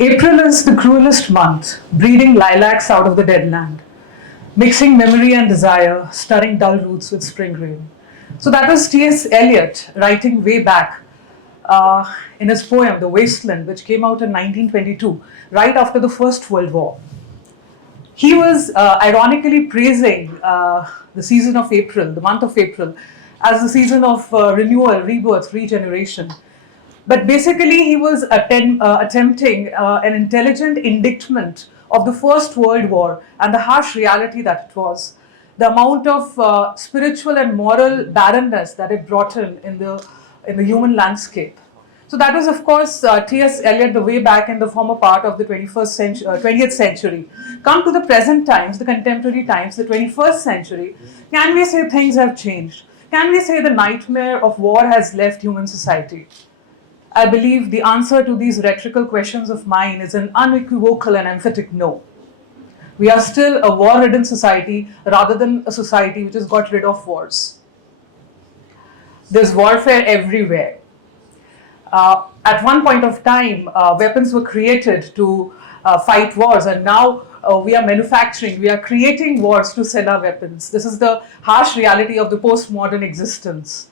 April is the cruelest month, breeding lilacs out of the dead land, mixing memory and desire, stirring dull roots with spring rain. So that was T.S. Eliot writing way back in his poem, The Wasteland, which came out in 1922, right after the First World War. He was ironically praising the season of April, the month of April, as the season of renewal, rebirth, regeneration. But basically, he was attempting an intelligent indictment of the First World War and the harsh reality that it was, the amount of spiritual and moral barrenness that it brought in the human landscape. So that was, of course, T.S. Eliot, the way back in the former part of the 20th century. Come to the present times, the contemporary times, the 21st century. Can we say things have changed? Can we say the nightmare of war has left human society? I believe the answer to these rhetorical questions of mine is an unequivocal and emphatic no. We are still a war-ridden society rather than a society which has got rid of wars. There's warfare everywhere. At one point of time, weapons were created to fight wars, and now we are manufacturing, we are creating wars to sell our weapons. This is the harsh reality of the postmodern existence.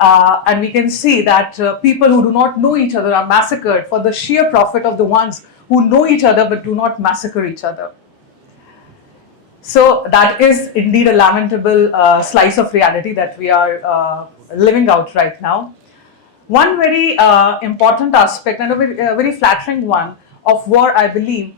And we can see that people who do not know each other are massacred for the sheer profit of the ones who know each other but do not massacre each other. So that is indeed a lamentable slice of reality that we are living out right now. One very important aspect and a very flattering one of war, I believe,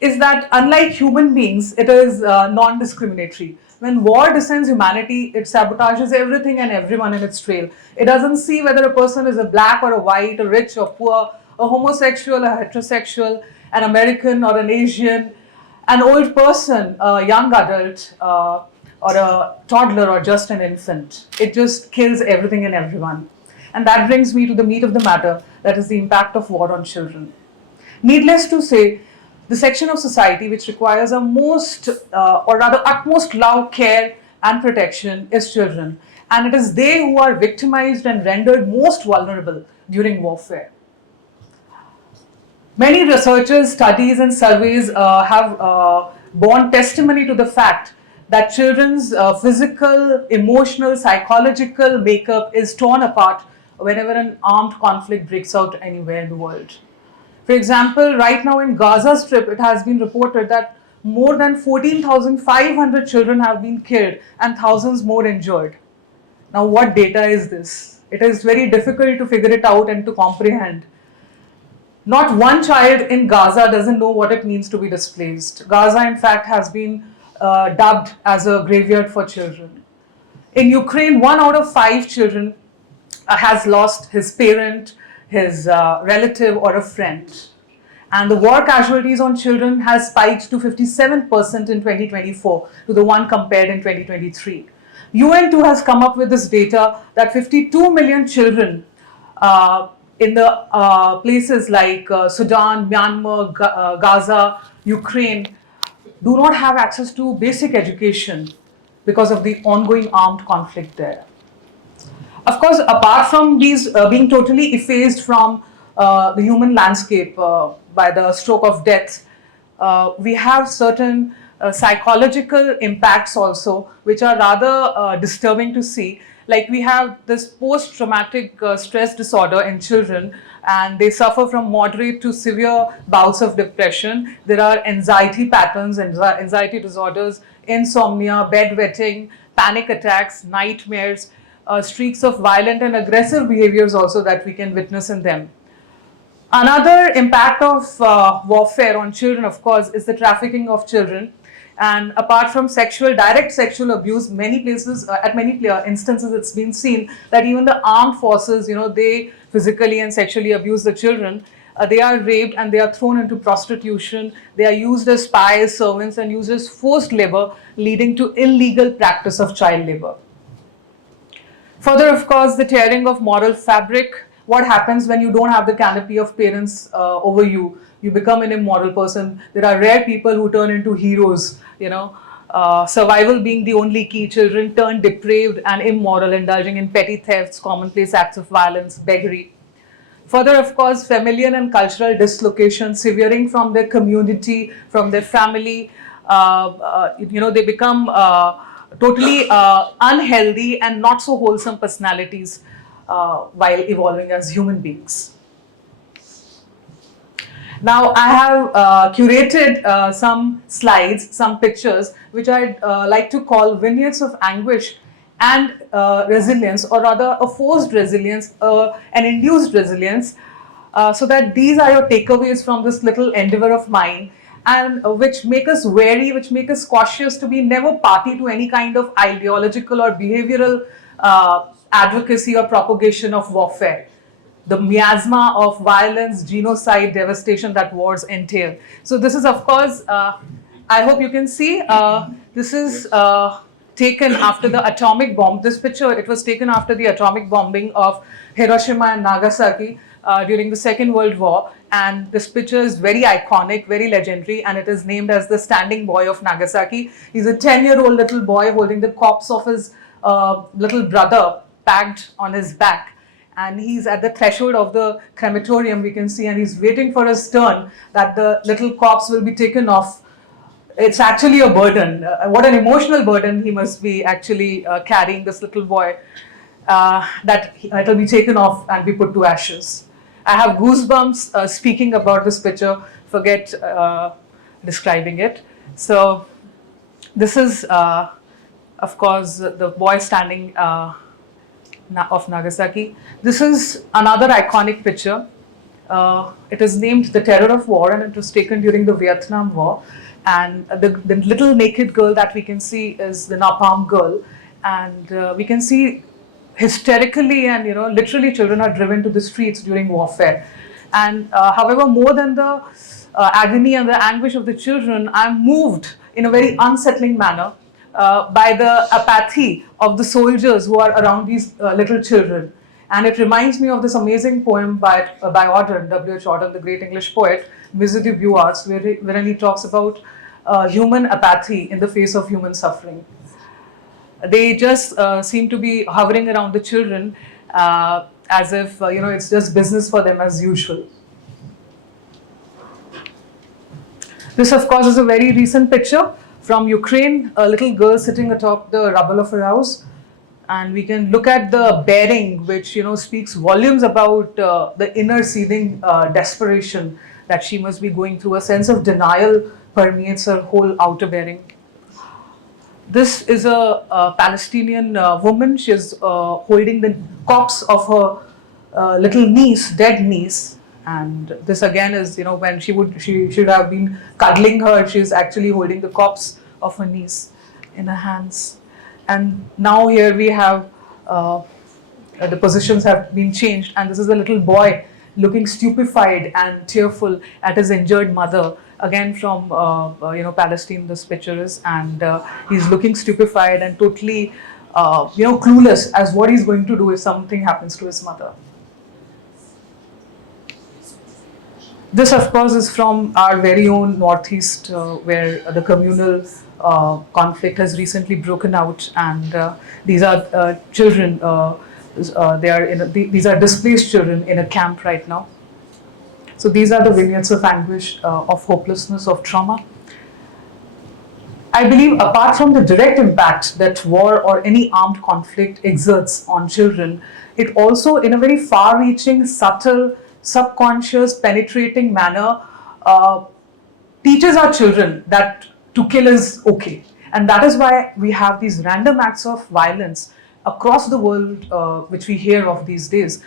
is that unlike human beings, it is non-discriminatory. When war descends humanity, it sabotages everything and everyone in its trail. It doesn't see whether a person is a black or a white, a rich or poor, a homosexual, a heterosexual, an American or an Asian, an old person, a young adult, or a toddler or just an infant. It just kills everything and everyone. And that brings me to the meat of the matter, that is the impact of war on children. Needless to say, the section of society which requires a most, or rather utmost love, care and protection is children. And it is they who are victimized and rendered most vulnerable during warfare. Many researchers, studies and surveys have borne testimony to the fact that children's physical, emotional, psychological makeup is torn apart whenever an armed conflict breaks out anywhere in the world. For example, right now in Gaza Strip, it has been reported that more than 14,500 children have been killed and thousands more injured. Now, what data is this? It is very difficult to figure it out and to comprehend. Not one child in Gaza doesn't know what it means to be displaced. Gaza, in fact, has been dubbed as a graveyard for children. In Ukraine, 1 out of 5 children has lost his parent, his relative or a friend. And the war casualties on children has spiked to 57% in 2024 to the one compared in 2023. UN too has come up with this data that 52 million children in the places like Sudan, Myanmar, Gaza, Ukraine do not have access to basic education because of the ongoing armed conflict there. Of course, apart from these being totally effaced from the human landscape by the stroke of death, we have certain psychological impacts also, which are rather disturbing to see. Like we have this post-traumatic stress disorder in children, and they suffer from moderate to severe bouts of depression. There are anxiety patterns, anxiety disorders, insomnia, bedwetting, panic attacks, nightmares, streaks of violent and aggressive behaviors also that we can witness in them. Another impact of warfare on children, of course, is the trafficking of children. And apart from direct sexual abuse, many places, at many instances, it's been seen that even the armed forces, they physically and sexually abuse the children. They are raped and they are thrown into prostitution. They are used as spies, servants, and used as forced labor, leading to illegal practice of child labor. Further, of course, the tearing of moral fabric. What happens when you don't have the canopy of parents over you? You become an immoral person. There are rare people who turn into heroes, survival being the only key. Children turn depraved and immoral, indulging in petty thefts, commonplace acts of violence, beggary. Further, of course, familial and cultural dislocation severing from their community, from their family. They become totally unhealthy and not so wholesome personalities while evolving as human beings. Now, I have curated some slides, some pictures, which I'd like to call vignettes of anguish and resilience, or rather a forced resilience, an induced resilience, so that these are your takeaways from this little endeavor of mine, and which make us wary, which make us cautious to be never party to any kind of ideological or behavioral advocacy or propagation of warfare, the miasma of violence, genocide, devastation that wars entail. So this is, of course, I hope you can see, this is taken after the atomic bomb. This picture, it was taken after the atomic bombing of Hiroshima and Nagasaki during the Second World War. And this picture is very iconic, very legendary, and it is named as the Standing Boy of Nagasaki. He's a 10-year-old little boy holding the corpse of his little brother packed on his back. And he's at the threshold of the crematorium, we can see, and he's waiting for his turn that the little corpse will be taken off. It's actually a burden. What an emotional burden he must be actually carrying, this little boy, that it will be taken off and be put to ashes. I have goosebumps speaking about this picture, forget describing it. So this is, of course, the boy standing of Nagasaki. This is another iconic picture. It is named The Terror of War, and it was taken during the Vietnam War. And the little naked girl that we can see is the Napalm girl. And we can see hysterically and literally children are driven to the streets during warfare. And however, more than the agony and the anguish of the children, I'm moved in a very unsettling manner by the apathy of the soldiers who are around these little children. And it reminds me of this amazing poem by Auden, W.H. Auden, the great English poet, Visit de Vyas, wherein he talks about human apathy in the face of human suffering. They just seem to be hovering around the children as if it's just business for them as usual. This, of course, is a very recent picture from Ukraine, a little girl sitting atop the rubble of her house. And we can look at the bearing, which speaks volumes about the inner seething desperation that she must be going through. A sense of denial permeates her whole outer bearing. This is a Palestinian woman. She is holding the corpse of her little niece, dead niece. And this again is, when she should have been cuddling her, she is actually holding the corpse of her niece in her hands. And now here we have, the positions have been changed, and this is a little boy looking stupefied and tearful at his injured mother. Again from, Palestine, this picture is, and he's looking stupefied and totally, clueless as what he's going to do if something happens to his mother. This, of course, is from our very own Northeast, where the communal conflict has recently broken out, and these are children. These are displaced children in a camp right now. So these are the vignettes of anguish, of hopelessness, of trauma. I believe, apart from the direct impact that war or any armed conflict exerts on children, it also, in a very far-reaching, subtle, subconscious, penetrating manner, teaches our children that to kill is okay. And that is why we have these random acts of violence across the world, which we hear of these days.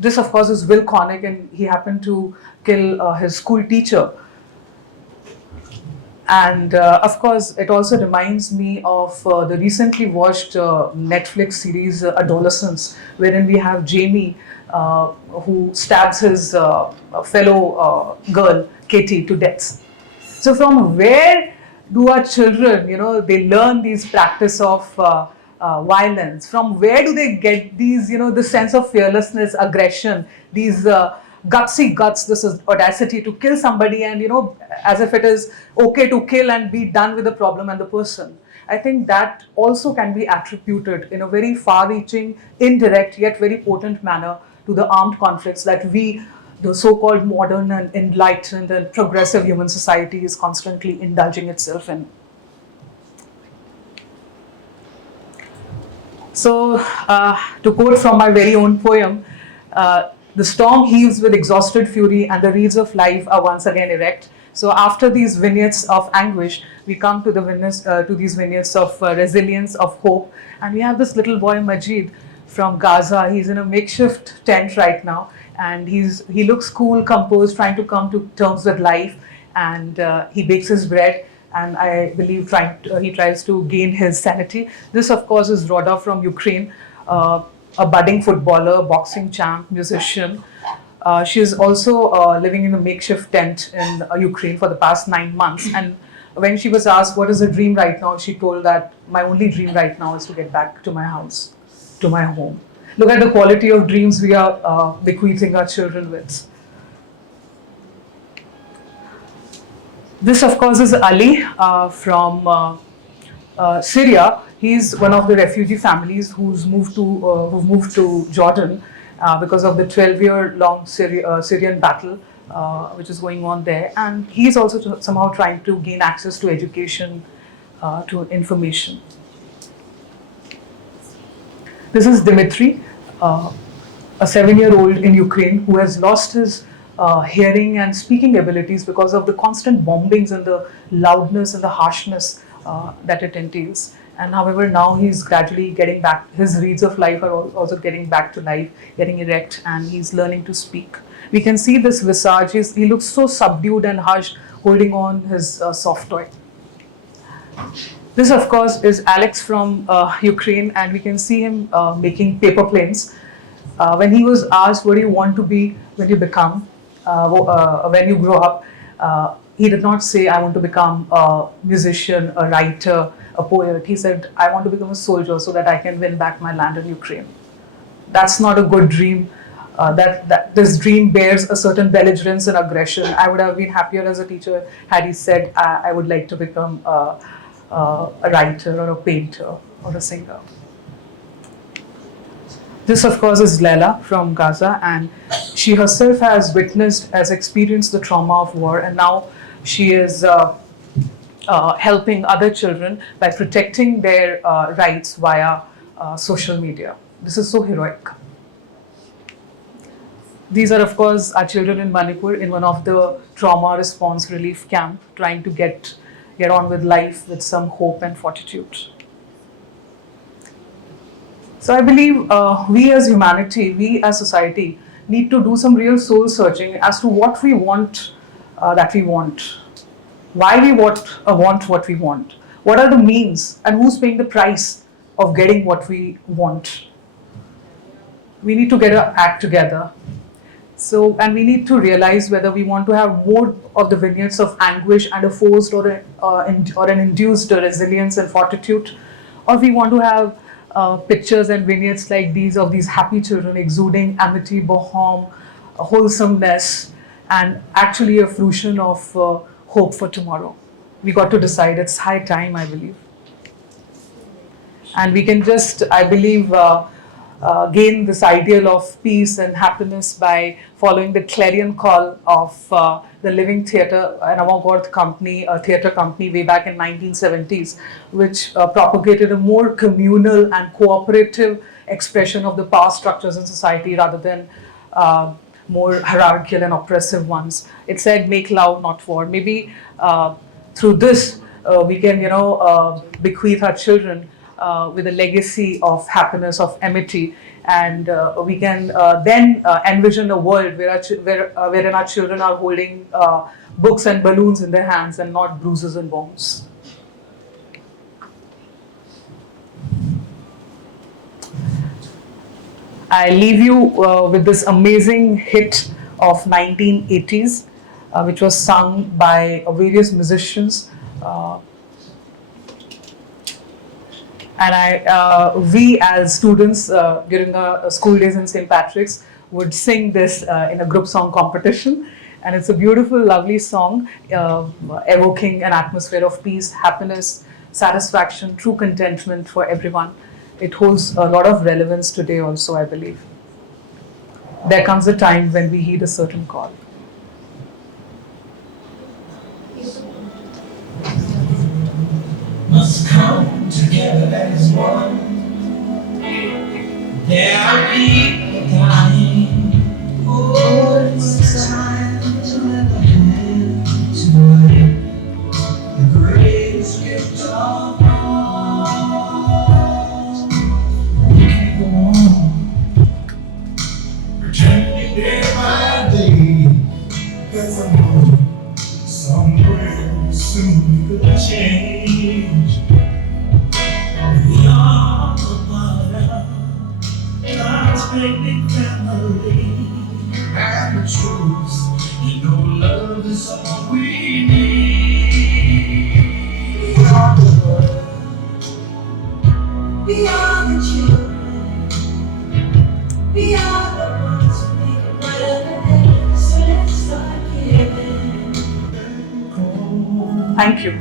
This, of course, is Will Connick, and he happened to kill his school teacher. And of course, it also reminds me of the recently watched Netflix series Adolescence, wherein we have Jamie, who stabs his fellow girl, Katie, to death. So from where do our children, they learn these practice of violence? From where do they get these, the sense of fearlessness, aggression, these gutsy guts, this is audacity to kill somebody, and as if it is okay to kill and be done with the problem and the person? I think that also can be attributed in a very far-reaching, indirect yet very potent manner to the armed conflicts that we, the so-called modern and enlightened and progressive human society, is constantly indulging itself in. So, to quote from my very own poem, the storm heaves with exhausted fury, and the reeds of life are once again erect. So, after these vignettes of anguish, we come to these vignettes of resilience, of hope, and we have this little boy Majid from Gaza. He's in a makeshift tent right now, and he looks cool, composed, trying to come to terms with life, and he bakes his bread, and I believe he tries to gain his sanity. This, of course, is Roda from Ukraine, a budding footballer, boxing champ, musician. She is also living in a makeshift tent in Ukraine for the past 9 months. And when she was asked what is her dream right now, she told that my only dream right now is to get back to my house, to my home. Look at the quality of dreams we are bequeathing our children with. This, of course, is Ali from Syria. He's one of the refugee families who've moved to Jordan because of the 12-year-long Syrian battle which is going on there, and he's also somehow trying to gain access to education, to information. This is Dmitry, a 7-year-old in Ukraine who has lost his hearing and speaking abilities because of the constant bombings and the loudness and the harshness that it entails. And however, now he's gradually getting back, his reeds of life are also getting back to life, getting erect, and he's learning to speak. We can see this visage, he looks so subdued and hushed, holding on his soft toy. This, of course, is Alex from Ukraine, and we can see him making paper planes. When he was asked, what do you want to be when you when you grow up, he did not say, I want to become a musician, a writer, a poet. He said, I want to become a soldier so that I can win back my land in Ukraine. That's not a good dream. That this dream bears a certain belligerence and aggression. I would have been happier as a teacher had he said, I would like to become a writer or a painter or a singer. This, of course, is Leila from Gaza, and she herself has experienced the trauma of war, and now she is helping other children by protecting their rights via social media. This is so heroic. These are, of course, our children in Manipur in one of the trauma response relief camp, trying to get on with life with some hope and fortitude. So I believe we as humanity, we as society, need to do some real soul searching as to what we want, that we want, why we want what we want, what are the means, and who's paying the price of getting what we want. We need to get our act together. So, and we need to realize whether we want to have more of the vignettes of anguish and a forced or an induced resilience and fortitude, or we want to have pictures and vignettes like these of these happy children exuding amity, bohom, wholesomeness, and actually a fruition of hope for tomorrow. We got to decide. It's high time, I believe. And we can just, I believe, gain this ideal of peace and happiness by following the clarion call of the Living Theatre, an avant-garde company, a theatre company way back in 1970s, which propagated a more communal and cooperative expression of the power structures in society rather than more hierarchical and oppressive ones. It said, make love, not war. Maybe through this, we can, bequeath our children with a legacy of happiness, of amity, and we can then envision a world wherein our children are holding books and balloons in their hands and not bruises and bombs. I leave you with this amazing hit of 1980s, which was sung by various musicians. And we as students during our school days in St. Patrick's would sing this in a group song competition. And it's a beautiful, lovely song evoking an atmosphere of peace, happiness, satisfaction, true contentment for everyone. It holds a lot of relevance today also, I believe. there comes a time when we heed a certain call. Must come together as one. There are people dying. Oh, it's time to lend a hand to the greatest gift of all. We can't go on pretending day by day, 'cause I know somewhere soon it could change. We are a part of God's great big family. And the truth, you know, love is all we need. We are the world, we are the children, we are the ones who make it better than. So let's start giving. Thank you.